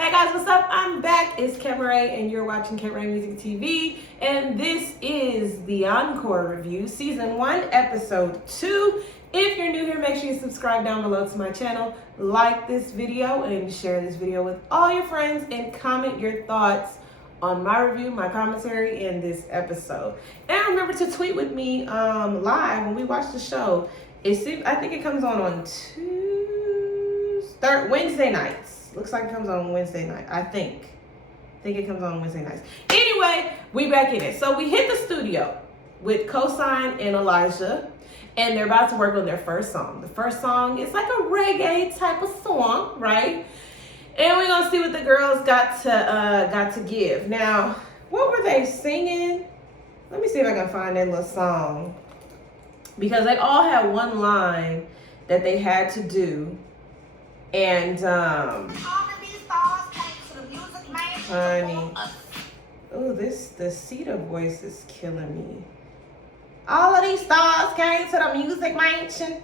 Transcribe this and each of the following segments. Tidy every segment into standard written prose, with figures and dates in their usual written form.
Hey guys, what's up? I'm back. It's Cabaret and you're watching Cabaret Music TV. And this is the Encore review, season 1, episode 2. If you're new here, make sure you subscribe down below to my channel, like this video, and share this video with all your friends, and comment your thoughts on my review, my commentary, and this episode. And remember to tweet with me live when we watch the show. I think it comes on Wednesday nights. Looks like it comes on Wednesday night. I think it comes on Wednesday nights. Anyway, we back in it. So we hit the studio with Cosign and Elijah, and they're about to work on their first song. The first song is like a reggae type of song, right? And we're gonna see what the girls got to give. Now, what were they singing? Let me see if I can find that little song, because they all had one line that they had to do. And honey, oh, the Cedar voice is killing me. All of these stars came to the music mansion.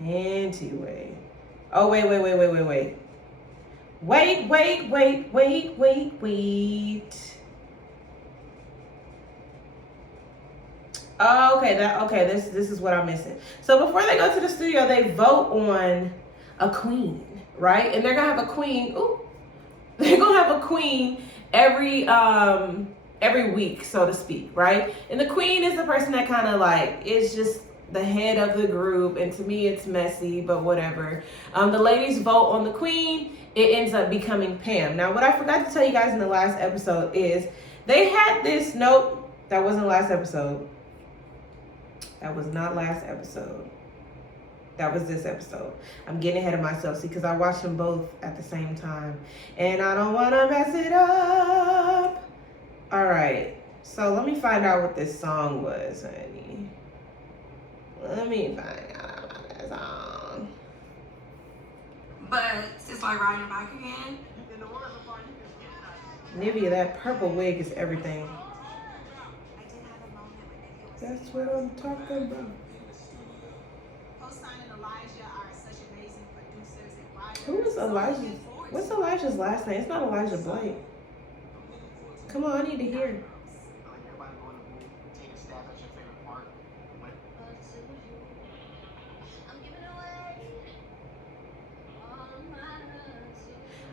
Anyway, oh wait. Oh, okay. This is what I'm missing. So before they go to the studio, they vote on a queen, right? And they're gonna have a queen. Ooh, they're gonna have a queen every week, so to speak, right? And the queen is the person that kind of like is just the head of the group. And to me, it's messy, but whatever. The ladies vote on the queen. It ends up becoming Pam. Now, what I forgot to tell you guys in the last episode is they had this. Nope, that wasn't last episode. That was not last episode. That was this episode. I'm getting ahead of myself, see, because I watched them both at the same time. And I don't want to mess it up. All right. So let me find out what this song was, honey. Let me find out about that song. But it's like riding a bike again. Nivea, that purple wig is everything. That's what I'm talking about. Cosign and Elijah are such amazing producers and writers. Who is Elijah? What's Elijah's last name? It's not Elijah Blake. Come on, I need to hear.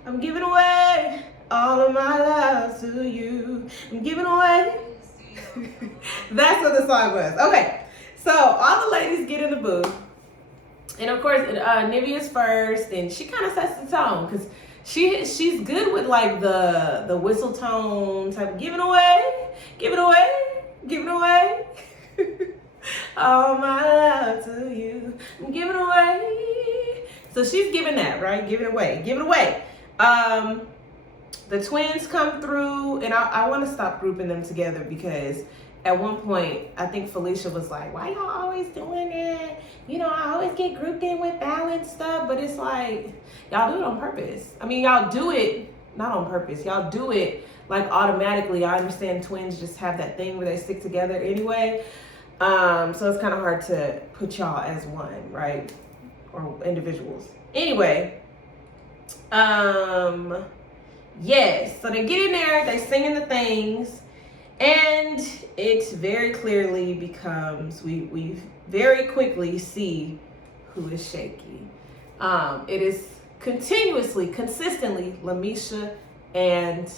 I'm giving away all of my love to you. I'm giving away. That's what the song was. Okay, so all the ladies get in the booth, and of course, Nivea's first, and she kind of sets the tone because she's good with like the whistle tone type of giving away. All my love to you, I'm giving away. So she's giving that, right? Give it away. The twins come through, and I want to stop grouping them together because at one point, I think Felicia was like, why y'all always doing that? You know, I always get grouped in with balanced stuff, but it's like, y'all do it on purpose. I mean, y'all do it, not on purpose. Y'all do it like automatically. I understand twins just have that thing where they stick together anyway. So it's kind of hard to put y'all as one, right? Or individuals. Anyway, yes, so they get in there, they singing the things, and it very clearly becomes, we very quickly see who is shaky. It is consistently Lamisha and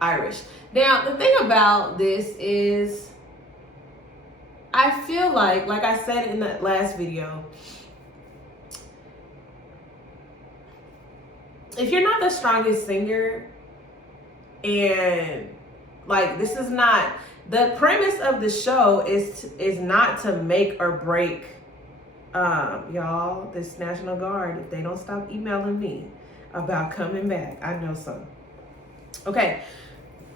Irish. Now, the thing about this is, I feel like I said in that last video, if you're not the strongest singer, and like this is not the premise of the show, is not to make or break y'all, this National Guard, if they don't stop emailing me about coming back. I know so. Okay,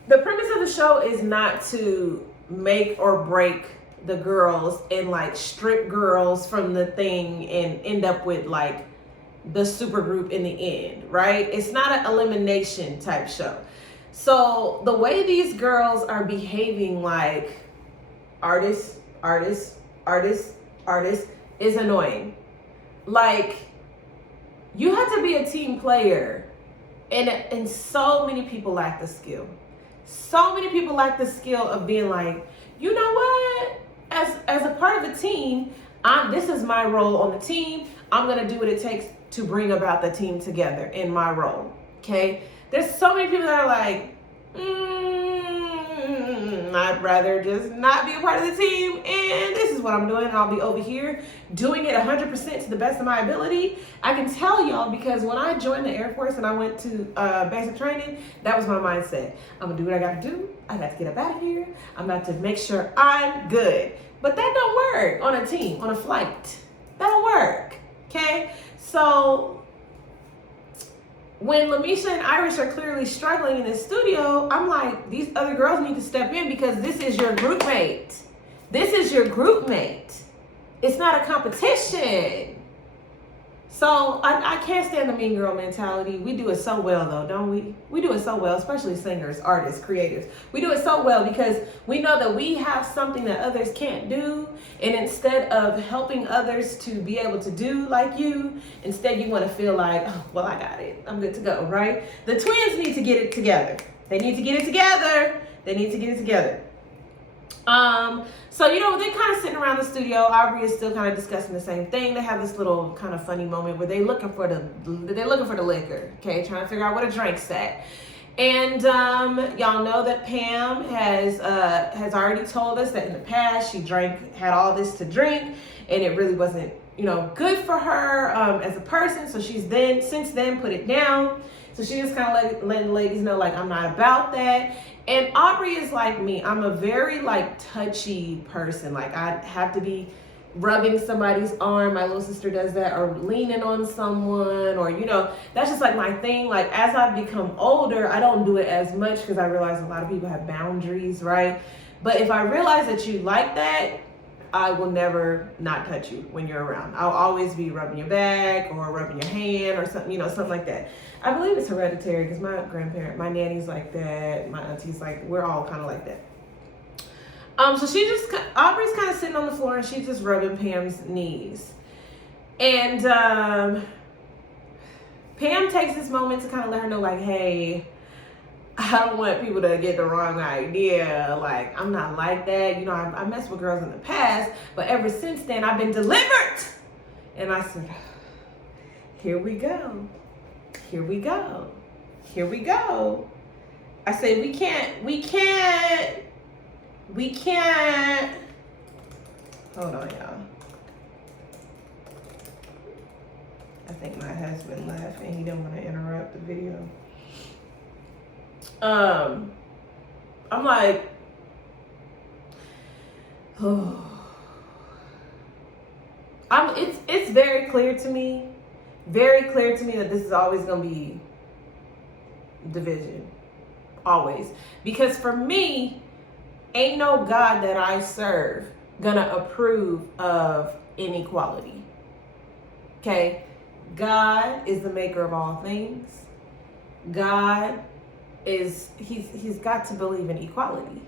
the premise of the show is not to make or break the girls and like strip girls from the thing and end up with like the super group in the end, right? It's not an elimination type show. So the way these girls are behaving like artists is annoying. Like, You have to be a team player. And so many people lack the skill. So many people lack the skill of being like, you know what? As a part of a team, this is my role on the team. I'm gonna do what it takes to bring about the team together in my role. Okay? There's so many people that are like, I'd rather just not be a part of the team, and this is what I'm doing. I'll be over here doing it 100% to the best of my ability. I can tell y'all, because when I joined the Air Force and I went to basic training, that was my mindset. I'm gonna do what I gotta do. I got to get up out of here. I'm about to make sure I'm good. But that don't work on a team, on a flight. That don't work, okay? So when Lamisha and Irish are clearly struggling in the studio, I'm like, these other girls need to step in, because this is your group mate. This is your group mate. It's not a competition. So I can't stand the mean girl mentality. We do it so well though, don't we? We do it so well, especially singers, artists, creatives. We do it so well because we know that we have something that others can't do. And instead of helping others to be able to do like you, instead you want to feel like, oh, well, I got it. I'm good to go, right? The twins need to get it together. They need to get it together. They need to get it together. So, they're kind of sitting around the studio. Aubrey is still kind of discussing the same thing. They have this little kind of funny moment where they're looking for the liquor, okay, trying to figure out what a drink's at. And y'all know that Pam has already told us that in the past she had all this to drink, and it really wasn't, good for her as a person. So she's since then put it down. So she just kind of letting the ladies know, like, I'm not about that. And Aubrey is like me. I'm a very touchy person. Like, I have to be rubbing somebody's arm. My little sister does that, or leaning on someone, or that's just like my thing. Like, as I've become older, I don't do it as much because I realize a lot of people have boundaries, right? But if I realize that you like that, I will never not touch you when you're around. I'll always be rubbing your back or rubbing your hand or something, something like that. I believe it's hereditary because my nanny's like that, my auntie's like, we're all kind of like that. So Aubrey's kind of sitting on the floor and she's just rubbing Pam's knees. And Pam takes this moment to kind of let her know, like, hey, I don't want people to get the wrong idea. Like, I'm not like that. I messed with girls in the past, but ever since then, I've been delivered. And I said, here we go. Here we go. Here we go. I said, we can't. Hold on, y'all. I think my husband left and he didn't want to interrupt the video. I'm like, oh. It's very clear to me that this is always going to be division. Always. Because for me, ain't no God that I serve gonna approve of inequality. Okay? God is the maker of all things. God is, he's got to believe in equality.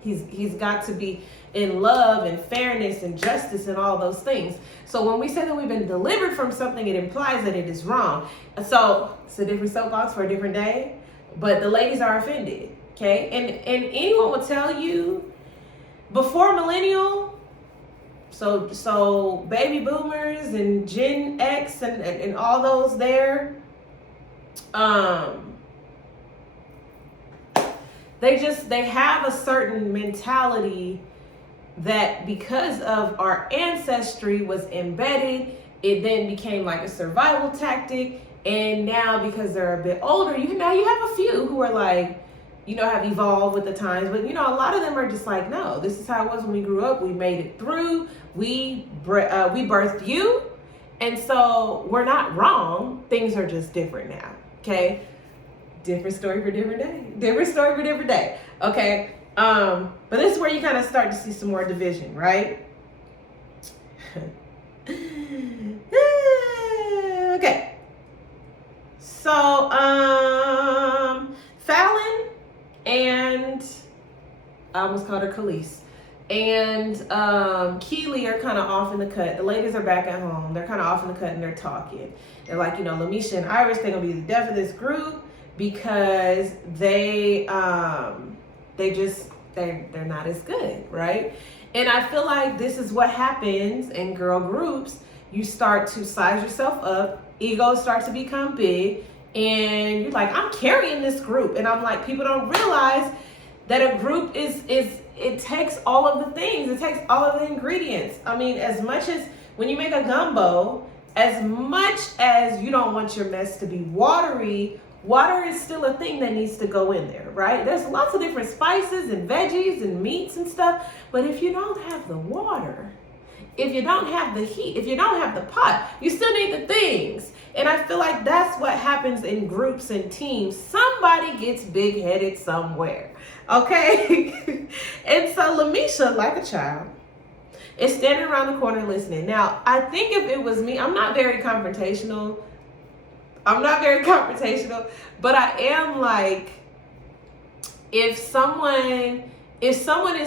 He's got to be in love and fairness and justice and all those things. So when we say that we've been delivered from something, it implies that it is wrong. So it's a different soapbox for a different day, but the ladies are offended, okay? And anyone will tell you, before millennial, so baby boomers and Gen X and all those there, they have a certain mentality that because of our ancestry was embedded, it then became like a survival tactic. And now because they're a bit older, you have a few who are like, have evolved with the times. But a lot of them are just like, no, this is how it was when we grew up. We made it through. We birthed you. And so we're not wrong. Things are just different now. Okay. Different story for different day. Different story for different day. Okay. But this is where you kind of start to see some more division, right? Okay. So, Fallon and I almost called her Khalees. and Keely are kind of off in the cut. The ladies are back at home. They're kind of off in the cut and they're talking. They're like, you know, Lamisha and Iris, they're gonna be the death of this group because they're not as good, right? And I feel like this is what happens in girl groups. You start to size yourself up, egos start to become big, and you're like, I'm carrying this group. And I'm like, people don't realize that a group it takes all of the things, it takes all of the ingredients. I mean, as much as when you make a gumbo, as much as you don't want your mess to be watery, water is still a thing that needs to go in there, right? There's lots of different spices and veggies and meats and stuff, but if you don't have the water, if you don't have the heat, if you don't have the pot, you still need the things. And I feel like that's what happens in groups and teams. Somebody gets big-headed somewhere, okay? And so Lamisha, like a child, is standing around the corner listening. Now, I think if it was me, I'm not very confrontational, but I am like, if someone is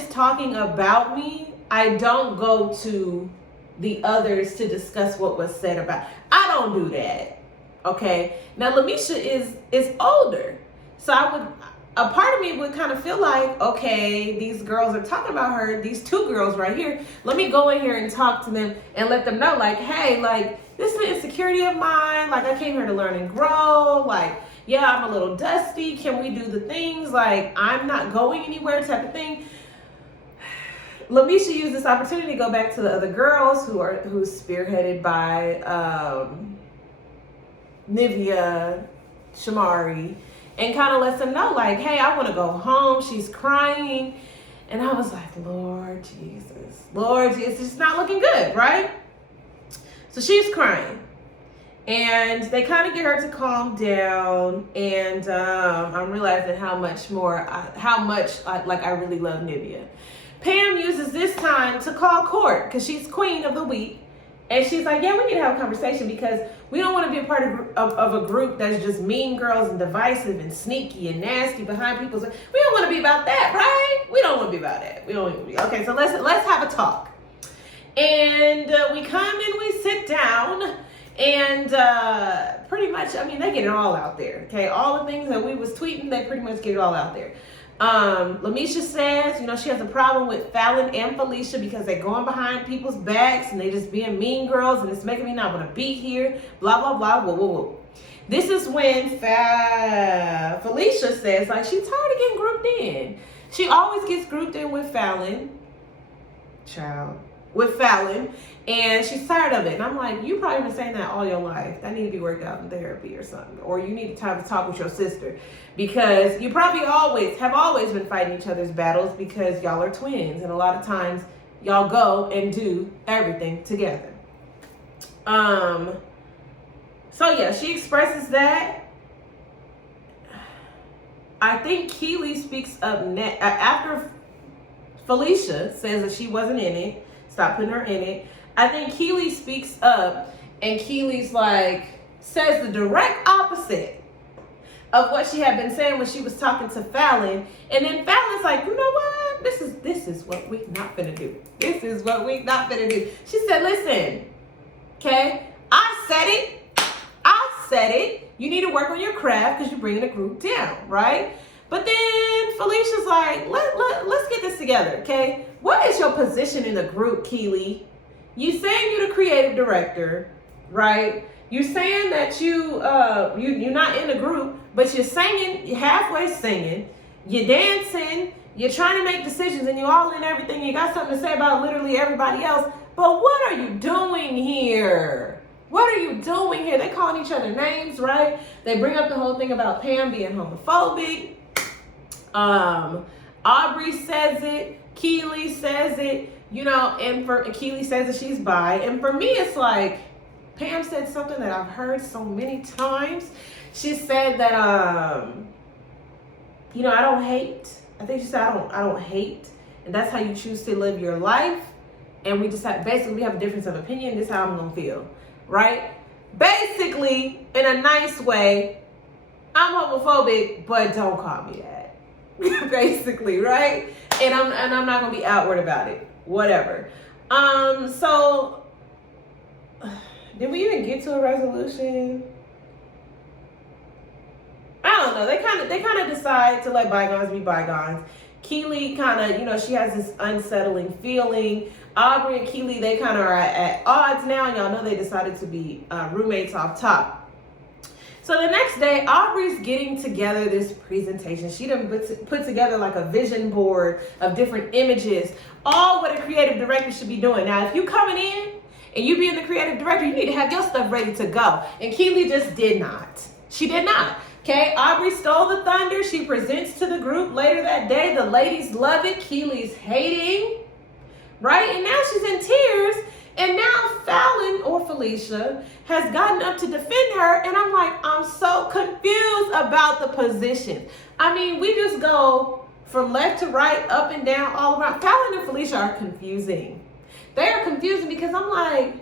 talking about me, I don't go to the others to discuss what was said about. I don't do that. Okay. Now Lamisha is older. So a part of me would kind of feel like, okay, these girls are talking about her, these two girls right here. Let me go in here and talk to them and let them know, like, hey, like, this is an insecurity of mine. Like, I came here to learn and grow. Like, yeah, I'm a little dusty. Can we do the things? Like, I'm not going anywhere type of thing. Lamisha used this opportunity to go back to the other girls who's spearheaded by Nivea, Shamari, and kind of lets them know, like, hey, I want to go home. She's crying. And I was like, Lord Jesus, it's not looking good, right? So she's crying. And they kind of get her to calm down. And I'm realizing how much I really love Nivea. Pam uses this time to call court because she's queen of the week. And she's like, yeah, we need to have a conversation because we don't want to be a part of a group that's just mean girls and divisive and sneaky and nasty behind people's. We don't want to be about that, right? We don't want to be about that. We don't want to be. Okay, so let's have a talk. And we come and we sit down and pretty much, I mean, they get it all out there. Okay, all the things that we was tweeting, they pretty much get it all out there. Lamisha says, you know, she has a problem with Fallon and Felicia because they're going behind people's backs and they just being mean girls and it's making me not want to be here, blah, blah, blah, whoa, whoa, whoa. This is when Felicia says, like, she's tired of getting grouped in. She always gets grouped in with Fallon, and she's tired of it. And I'm like, you probably been saying that all your life. That need to be worked out in therapy or something. Or you need time to talk with your sister. Because you probably have always been fighting each other's battles because y'all are twins. And a lot of times y'all go and do everything together. So yeah, she expresses that. I think Keely speaks up after Felicia says that she wasn't in it. Stop putting her in it. I think Keely speaks up and Keely's like, says the direct opposite of what she had been saying when she was talking to Fallon. And then Fallon's like, you know what? This is what we not finna do. This is what we not finna do. She said, listen, okay, I said it. You need to work on your craft because you're bringing the group down, right? But then Felicia's like, let's get this together, okay? What is your position in the group, Keely? You saying you're the creative director, right? You saying that you're not in the group, but you're singing, you're halfway singing, you're dancing, you're trying to make decisions, and you're all in everything. You got something to say about literally everybody else. But what are you doing here? What are you doing here? They calling each other names, right? They bring up the whole thing about Pam being homophobic. Aubrey says it. Keely says it. You know, and Keely says that she's bi. And for me, it's like, Pam said something that I've heard so many times. She said that, you know, I don't hate. I think she said, I don't hate. And that's how you choose to live your life. And we just have, basically, we have a difference of opinion. This is how I'm going to feel. Right? Basically, in a nice way, I'm homophobic, but don't call me that. basically, right? And I'm not gonna be outward about it. Whatever. So did we even get to a resolution? I don't know. They kind of decide to let bygones be bygones. Keely kind of, she has this unsettling feeling. Aubrey and Keely, they kind of are at odds now. Y'all know they decided to be roommates off top. So the next day, Aubrey's getting together this presentation. She done put together like a vision board of different images, all what a creative director should be doing. Now, if you coming in and you being the creative director, you need to have your stuff ready to go. And Keely just did not. She did not. Okay, Aubrey stole the thunder. She presents to the group later that day. The ladies love it. Keely's hating, right? And now she's in tears. And now Fallon or Felicia has gotten up to defend her. And I'm like, I'm so confused about the position. I mean, we just go from left to right, up and down, all around. Fallon and Felicia are confusing. They are confusing because I'm like,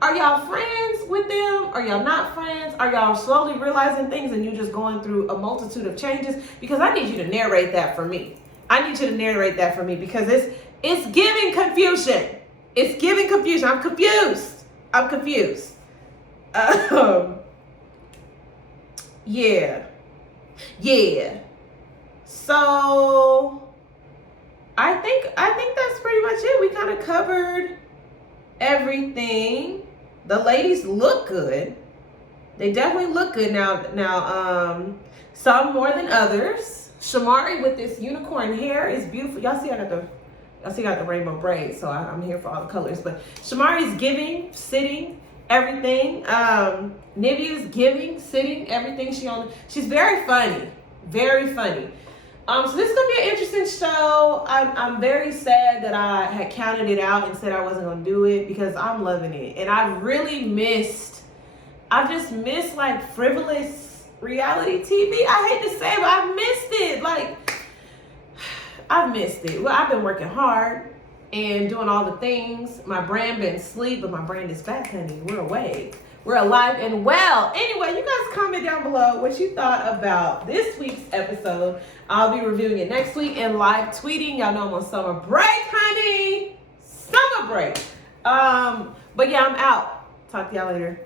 are y'all friends with them? Are y'all not friends? Are y'all slowly realizing things and you just going through a multitude of changes? Because I need you to narrate that for me. I need you to narrate that for me because it's giving confusion. It's giving confusion. I'm confused. Yeah. So I think that's pretty much it. We kind of covered everything. The ladies look good. They definitely look good now, some more than others. Shamari with this unicorn hair is beautiful. Y'all see I got the rainbow braids, so I'm here for all the colors. But Shamari's giving, sitting, everything. Nivea's giving, sitting, everything. She's very funny. Very funny. So this is gonna be an interesting show. I'm very sad that I had counted it out and said I wasn't gonna do it because I'm loving it. And I just missed like frivolous reality TV. I hate to say it, but I've missed it. I've missed it. Well, I've been working hard and doing all the things. My brand been asleep, but my brand is back, honey. We're awake. We're alive and well. Anyway, you guys comment down below what you thought about this week's episode. I'll be reviewing it next week and live tweeting. Y'all know I'm on summer break, honey. Summer break. But yeah, I'm out. Talk to y'all later.